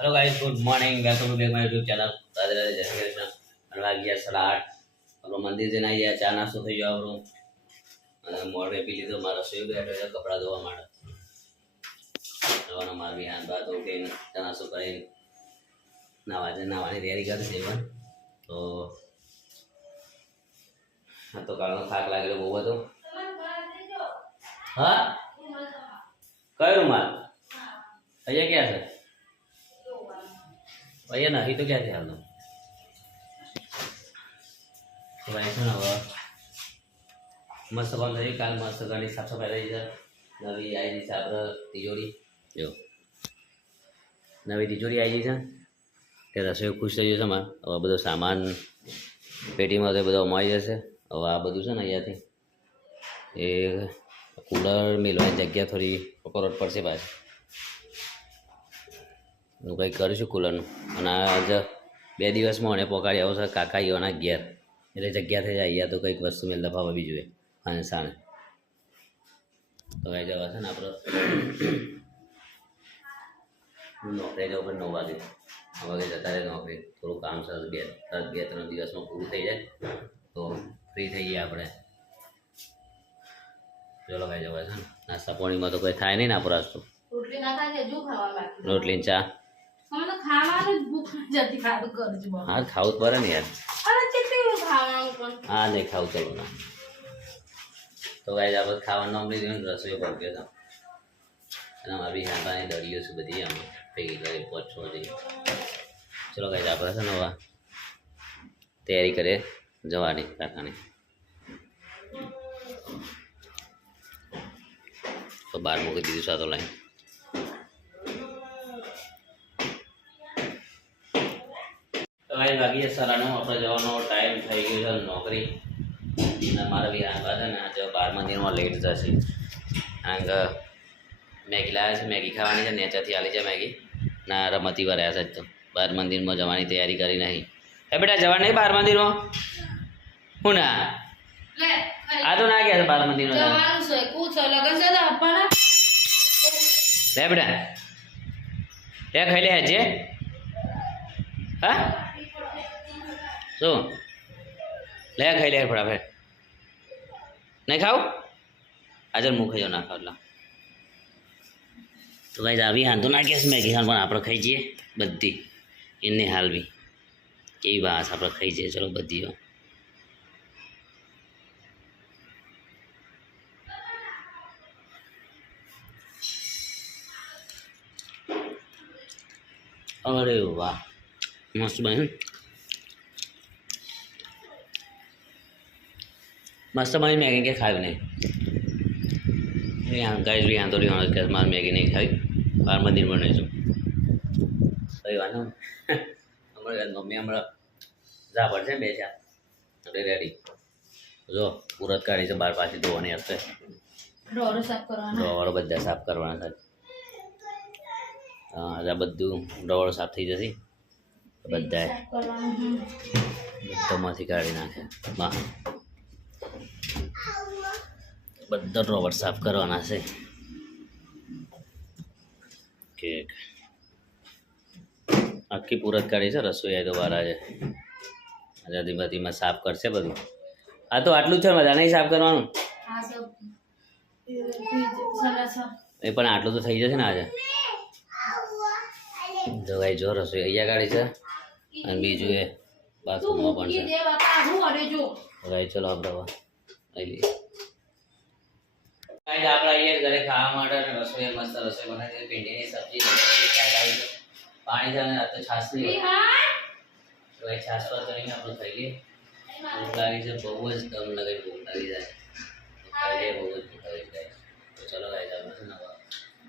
Hello guys, good morning. Welcome to back my YouTube channel. Radhe Radhe, जय श्री कृष्ण। અને વાગ્યા 8:30 આપણો મંદિર જઈને આવી ગયા. ચા નાસ્તો થઈ ગયો આપણો અને મોડે પી લીધો. મારા રસોઈ બેઠો છે કપડાં ધોવા માટે. ધોવાના મારી હાથ બાદ ઉઠીને ચા નાસ્તો કરીને નાવાની તૈયારી કરે છે પણ તો હા તો કાલનો થાક લાગેલો બહુ હતો. હા કયો રૂમાલ અહીંયા ક્યાં છે? અહીંયા નહીં તો ક્યાં છે હાલનો? તો ભાઈ છે ને હવે મસ્ત બંધ થઈ. કાલ મસ્ત ઘણી સાફ સફાઈ રહી છે. નવી આવી છે આપણે તિજોરી. જો નવી તિજોરી આવી છે. તે રસોઈ ખુશ થઈ જશે માં. હવે બધો સામાન પેટીમાં તો બધો મળી જશે. હવે આ બધું છે ને અહીંયાથી એ કુલર મેળવાની જગ્યા થોડી પકડવી પડશે પાછી. હું કંઈક કરું છું કુલરનું. અને આજ 2 દિવસમાં મને પહોંચાડી આવો છે કાકા એવાના ઘેર, એટલે જગ્યા થઈ જાય. અહીંયા તો કંઈક વસ્તુ મેં લફાવવી જોઈએ અને સાણે તો કાંઈ જવા છે ને આપણે નોકરી જવું પણ 9 વાગે. 9 વાગે જતા રહે નોકરી. થોડું કામ છે 2-3 દિવસમાં પૂરું થઈ જાય તો ફ્રી થઈ ગયા આપણે. ચલો કાંઈ જવા છે ને નાસ્તા પાણીમાં તો કંઈ થાય નહીં ને આપણો આજ તો. રોટલી ના ખાય જો ખાવા બાકી. રોટલી ને ચા મને તો ખાવાનું જ ભૂખ જતી ખાતું કરજો બા. હા ખાવું જ પડે ને યાર. અરે કેટલું ખાવાનું પણ. હા નહીં ખાવું ચલો ના. તો ગાઈસ આપણે ખાવાનું નામ લીધું ને રસોઈ પર ગયો હતો અને મારી હાંભાની દળીઓ છે બધી આમ ભેગી કરી પહોંચવા જઈએ. ચલો ગાઈસ આપણે છે ને હવે તૈયારી કરીએ જવાની કાકાની. તો બહાર મૂકી દીધું સાતો લાઈન. તો ભાઈ વાગીએ 9:30. આપણે જવાનો ટાઈમ થઈ ગયો છે નોકરી. અને મારા બી આ બાદ ને આજે 12 મંદિરમાં લેટ જશે. કારણ કે મેગી લાવ્યા છે, મેગી ખાવાની છે. નેચાથી આલી છે મેગી ના રમતી ભર્યા છે. તો 12 મંદિરમાં જવાની તૈયારી કરી નહીં. હે બેટા જવા નહીં 12 મંદિરમાં? હું ના લે આ તો ના ગયા છે 12 મંદિરમાં જવાનું છે પૂછ લગન છે તો આપવાના. લે બેટા લે ખાઈ લે હજે. હા શું લે ખાઈ લે ફટાફટ. નહીં ખાવું આજે હું ખાઈ જાઉં ના ખાવ એટલે. તો ભાઈ આવી હાલ તો ના કહેશ મેગી ખાન પણ આપણે ખાઈ જઈએ બધી. એને હાલવી કેવી વાત આપણે ખાઈ જઈએ. ચલો બધી અરે વાહ મસ્ત બન્યું. મસ્ત બની મેગી કે ખાવી નહીં ગાઈસ. બી આંધો લેવાનો કે મારે મેગી નહીં ખાવી. 12 મંદિર બનાવીશું કઈ વાત હમણાં મમ્મી હમણાં જા પડશે 2 ચા એટલે રેડી. જો પૂરત કાઢી છે બહાર પાછી ધોવાની હશે. ડોરો સાફ કરવાના. ડોળો બધા સાફ કરવાના છે. હા બધું ડોળો સાફ થઈ જશે બધા બધામાંથી કાઢી નાખે. વાહ બધા ડ્રોવર સાફ કરવાના છે. કેક આખી પૂરત કાઢી છે. રસોઈ તો વાર આજે ધીમા ધીમા સાફ કરશે બધું. આ તો આટલું જ છે મજા નહીં સાફ કરવાનું. આ સબ સરસ એ પણ આટલું તો થઈ જશે ને આજે. જો ભાઈ જો રસોઈ અહીંયા કાઢી છે અને બીજું એ બાથરૂમમાં પણ છે. દે બાપા હું અરે જો ભાઈ ચલો આપણે આવી લઈએ. આપણે આવીએ ઘરે ખાવા માટે અને રસોઈ મસ્ત રસોઈ બનાવી છે. ભીંડીની સબ્જી પાણી છે અને આ તો છાશ નહીં તો એ છાશ પર કરીને આપણે ખાઈ લઈએ. ભૂખ લાગી છે બહુ જ. દમ લગાવી ભૂખ લાગી જાય ખાઈ લઈએ. બહુ જ ભૂખ લાગી જાય. તો ચલો ભાઈ આપણે છે ને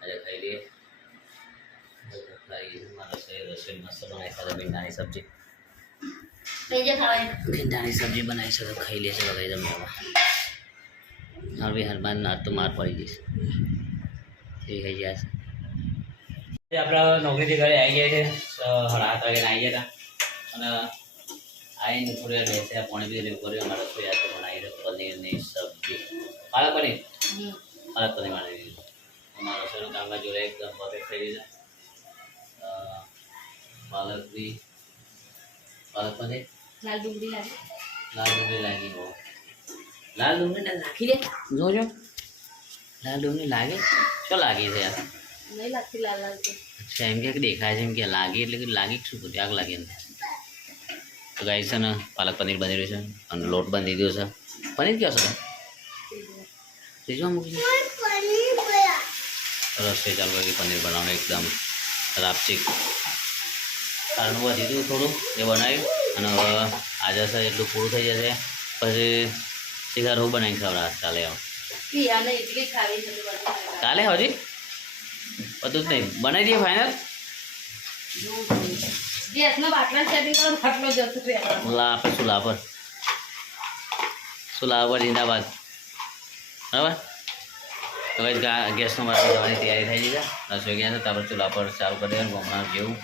આજે ખાઈ લઈએ. ભૂખ લાગી છે. રસોઈ મસ્ત બનાવી છે. ભીંડાની સબ્જી ભીંડાની સબ્જી બનાવી છે તો ખાઈ લે છે. લગાવી જમવા હવે હરબાન ના તો માર પડી જઈશ. એ થઈ જશે. આપણે નોકરીથી ઘરે આવી ગયા છે. 7:30 વાગે આવી ગયા હતા અને આવીને થોડી વાર બેસ્યા પાણી બી રેવું કર્યું. અમારે રસોઈ આજે બનાવી છે પનીરની સબ્જી. પાલક પનીર બનાવી દીધું. અમારા રસોઈનું કામકાજ જોડે એકદમ પરફેક્ટ થઈ ગયું છે. પાલક બી પાલક પનીર લાલ ડુંગળી લાગે લાલ ડુંગળી લાગી હો લાલ ડુંગળી નાખી દે જોજો લાલ ડુંગળી લાગે શું લાગી છે યાર નહીં લાગતી લાલ લાલ તો અચ્છા એમ કે દેખાય છે એમ કે લાગે એટલે કે લાગી શું કરું આગ લાગે ને તો ગાય છે ને પાલક પનીર બની રહ્યું છે અને લોટ બાંધી દીધો છે પનીર કયો છે ત્રીજો મૂકી રસ્તે ચાલુ કરી પનીર બનાવવાનું એકદમ રાપચીક કારનું વધી દીધું થોડું એ બનાવ્યું અને હવે આજે છે એટલું પૂરું થઈ જશે પછી શિકાર હું બનાવી ખવડાવ કાલે હવે પિયાને એટલી ખાવી છે બધા કાલે હજી બધું જ નહીં બનાવી દઈએ ફાઇનલ ગેસનો બાટલા સેટિંગ કરો બાટલો જતો રહે આપણે સુલા પર જિંદાબાદ બરાબર તો ભાઈ ગેસનો બાટલો જવાની તૈયારી થઈ જશે રસોઈ ગયા છે તારો ચૂલા પર ચાલુ કરી દેવાનું ગમણા જેવું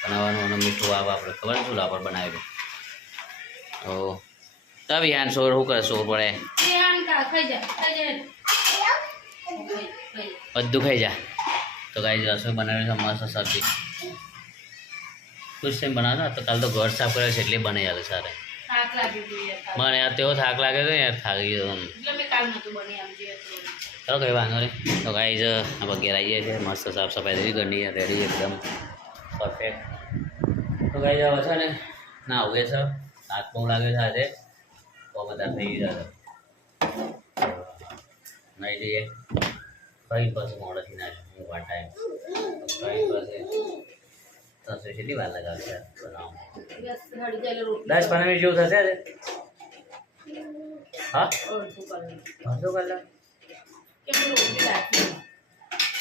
બનાવવાનું અને મીઠું આપણે ખબર ચૂલા પર બનાવેલું તો તબ યાન સોર શું કરે સોર પડે બધું ખાઈ જા તો ગાઈ રસોઈ બનાવી છે મસ્ત સબ્જી કુછ ટાઈમ બનાવો તો કાલ તો ઘર સાફ કરે છે એટલે બનાવી આવે સારે મને યાર તેવો થાક લાગે છે યાર થાકી ગયો ચાલો કઈ વાંધો નહીં તો ગાઈ જ આપણે ઘેર આવીએ છીએ મસ્ત સાફ સફાઈ થઈ ઘરની રેડી એકદમ પરફેક્ટ તો ગાઈ જાવ છે ને ના આવું છે હાથ બહુ લાગે છે આજે તો બધા થઈ ગયા નહીં જઈએ કઈ પાસે મોડેથી ના હું વાર ટાઈમ કઈ પાસે રસોઈ કેટલી વાર લગાવશે બનાવવામાં 10-15 મિનિટ જેવું થશે આજે હા અડધો કલાક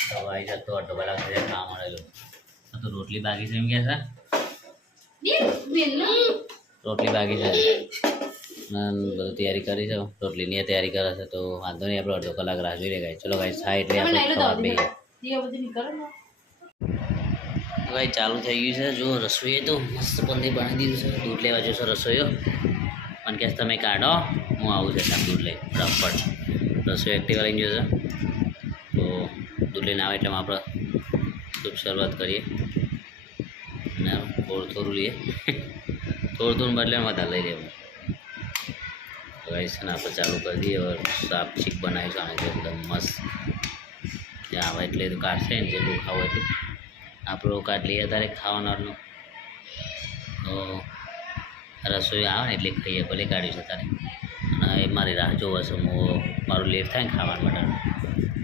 તો આવી જતો અડધો કલાક થઈ જાય કામ મળેલું તો રોટલી બાકી છે એમ કે છે રોટલી બાકી છે બધું તૈયારી કરી છે રોટલીની તૈયારી કરે છે તો વાંધો નહીં આપણે અડધો કલાક રાહ જોઈ લે ગાય ચલો ગાય થાય એટલે આપણે ખાવા બેહીએ ભાઈ ચાલુ થઈ ગયું છે જો રસોઈએ તો મસ્ત પનીર બનાવી દીધું છે દૂધ લેવા જશો રસોઈઓ પણ કે તમે કાઢો હું આવું છે સાહેબ દૂધ લઈ ફટાફટ રસોઈ એક્ટિવા લઈને જશે તો દૂધ લઈને આવે એટલે આપણે શુભ શરૂઆત કરીએ અને થોડું લઈએ થોડું બદલે વધારે લઈ લેવું તો ગાઈસ ને આપણે ચાલુ કરી દઈએ હવે સાફ ચીક બનાવીશું આને એકદમ મસ્ત જ્યાં આવે એટલે તો કાઢશે ને જેટલું ખાવું એટલું આપણું કાઢ લઈએ ત્યારે ખાવાનારનું તો રસોઈ આવે ને એટલે ખાઈએ ભલે કાઢ્યું છે તારે અને એ મારી રાહ જોવા છે હું મારું લેટ થાય ને ખાવા માટે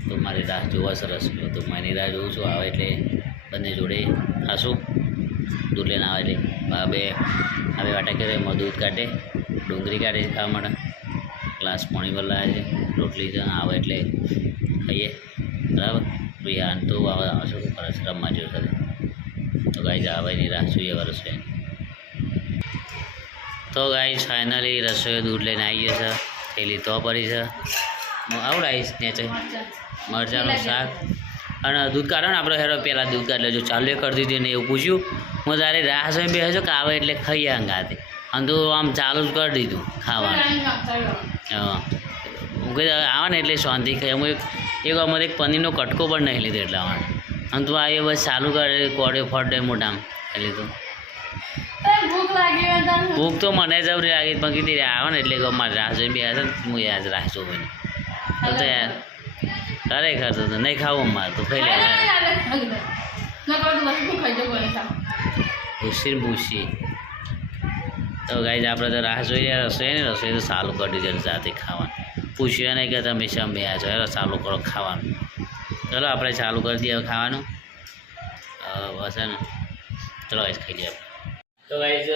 તો મારી રાહ જોવા છે રસોઈ તો મારી રાહ જોઉં છું આવે એટલે બંને જોડે ખાશું દૂધ લઈને આવે એટલે બે વાટા કરે એમાં દૂધ કાઢે ડુંગળી કાઢે છે ખાવા માટે ગ્લાસ પાણી પર લાવે છે રોટલી આવે એટલે ખાઈએ બરાબર યાર તો આવે શું કરે છે રમવા જેવું સાથે તો ગાઈ જ આવે એની રાહ જોઈએ હવે રસોઈ તો ગાઈ ફાઇનલી રસોઈ દૂધ લઈને આવી ગયો છે થેલી તો પડી છે હું આવડાવીશ નેચે મરચાંનું શાક અને દૂધ કાઢો ને આપણે હેરો પહેલાં દૂધ કાઢી લેજો ચાલુ કરી દીધી ને એવું પૂછ્યું હું તારી રાહ જોઈ બેસો કે આવે એટલે ખાઈએ અંગાતે અને તું આમ ચાલુ જ કરી દીધું ખાવાનું હા હું કહી આવે ને એટલે શાંતિ ખાઈ હું એક અમારે એક પનીરનો કટકો પણ નહીં લીધો એટલા માટે અને તું આવી બસ ચાલુ કરે કોડે ફોડે મોઢામાં એટલે તો ભૂખ તો મને જબરી લાગી પણ કીધી આવે ને એટલે મારે રાહ જોઈ બે ને હું યાદ રાહ જોઈ તો યાર ખરેખર તો નહીં ખાવું મારે તો ખાઈ લે પૂછી તો ગાઈ આપણે તો રાહ જોઈએ રસોઈ ને રસોઈ તો ચાલુ કરી દીધું સાથે ખાવાનું પૂછ્યું નહીં કે તમે શમ બે છો ચાલુ કરો ખાવાનું ચલો આપણે ચાલુ કરી દઈએ ખાવાનું બસ ને ચલો ગાઈસ ખાઈ લઈએ તો ગાઈસ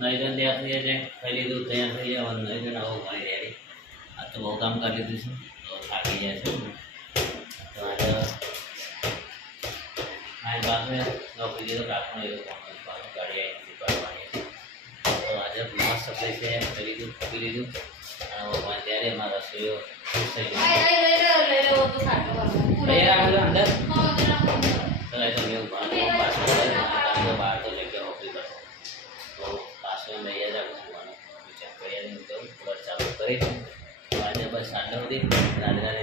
નૈજન તૈયાર થઈ જાય છે ખાઈ લીધું તૈયાર થઈ જવાનું નૈજન આવું મારી રેડી આ તો બહુ કામ કરી લીધું છે તો થાકી જાય છે તો આજે મારી પાસે નોકરી દીધો રાખવાનો એવું ગાડી આવી કરવાની તો આજે મસ્ત થઈ છે કરી લીધું ખપી લીધું અને ભગવાન ત્યારે મારા રસોઈઓ ખુશ થઈ ગઈ અંદર તો એ તો મેં પાછું બહાર તો જગ્યા નોકરી કરતો તો પાછું લઈ જવાનું વિચાર કર્યા નહીં તો ચાલુ કરી તો આજે બસ આટલા સુધી રાધે રાધે